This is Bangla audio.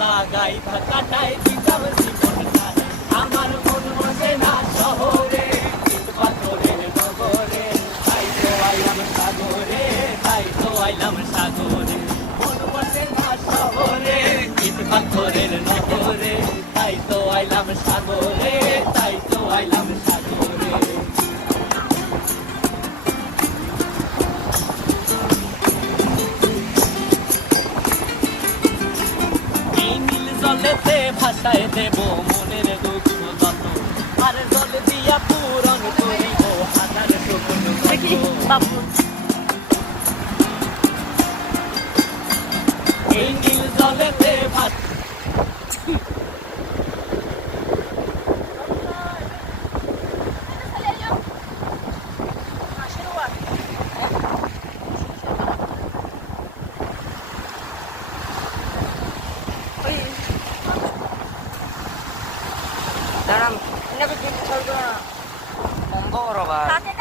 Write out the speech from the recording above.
লাগাই কাটাই দিতাম জীবনটা আমার মন বসে না শহরে পাথরের নগরে তাই তো আইলাম সাগরে তাই তো আইলাম সাগরে মন বসে না শহরে পাথরের নগরে তাই তো আইলাম সাগরে তাই তো আইলাম সাগরে জলেতে ভাসায় দেব মনের দুঃখ যত আর জল দিয়া পূরণ করিব হাজার স্বপ্ন এই নীল জলেতে ভাস Dalam, ini aku jadi soal gue, mau bawa